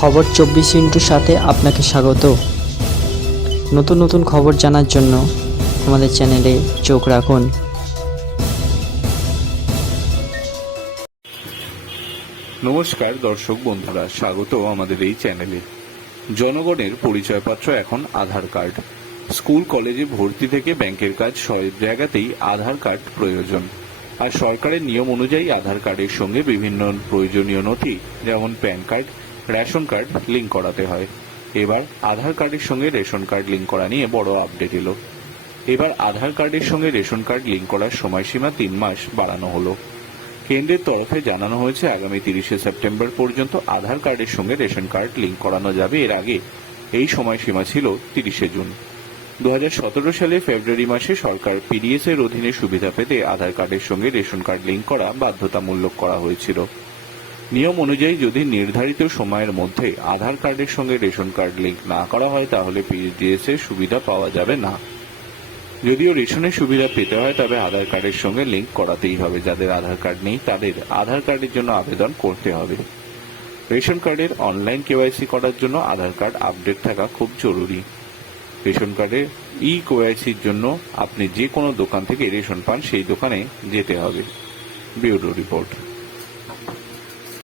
খবর চব্বিশ ইন্টুর সাথে আপনাকে স্বাগত। নতুন নতুন খবর জানার জন্য আমাদের চ্যানেলে চোখ রাখুন। নমস্কার দর্শক বন্ধুরা স্বাগত আমাদের এই চ্যানেলে। জনগণের পরিচয়পত্র এখন আধার কার্ড। স্কুল, কলেজে ভর্তি থেকে ব্যাংকের কাজ সব জায়গাতেই আধার কার্ড প্রয়োজন। আর সরকারের নিয়ম অনুযায়ী আধার কার্ডের সঙ্গে বিভিন্ন প্রয়োজনীয় নথি, যেমন PAN card ration card link করাতে হয়। এবার আধার কার্ডের সঙ্গে রেশন কার্ড লিঙ্ক করা নিয়ে বড় আপডেট এলো। এবার আধার কার্ডের সঙ্গে রেশন কার্ড লিঙ্ক করার সময়সীমা তিন মাস বাড়ানো হলো। কেন্দ্রের তরফে জানানো হয়েছে, আগামী তিরিশে সেপ্টেম্বর পর্যন্ত আধার কার্ডের সঙ্গে রেশন কার্ড লিঙ্ক করানো যাবে। এর আগে এই সময়সীমা ছিল তিরিশে জুন। দু সালে ফেব্রুয়ারি মাসে সরকার পিডিএস এর অধীনে সুবিধা পেতে আধার কার্ডের সঙ্গে রেশন কার্ড লিঙ্ক করা বাধ্যতামূলক করা হয়েছিল। নিয়ম অনুযায়ী যদি নির্ধারিত সময়ের মধ্যে আধার কার্ডের সঙ্গে রেশন কার্ড লিঙ্ক না করা হয়, তাহলে পিডিএস এর সুবিধা পাওয়া যাবে না। যদিও রেশনের সুবিধা পেতে হয়, তবে আধার কার্ডের সঙ্গে লিঙ্ক করাতেই হবে। যাদের আধার কার্ড নেই, তাদের আধার কার্ডের জন্য আবেদন করতে হবে। রেশন কার্ডের অনলাইন কেওয়াইসি করার জন্য আধার কার্ড আপডেট থাকা খুব জরুরি। রেশন কার্ডের ই কেওয়াইসির জন্য আপনি যে কোনো দোকান থেকে রেশন পান, সেই দোকানে যেতে হবে। Bureau report.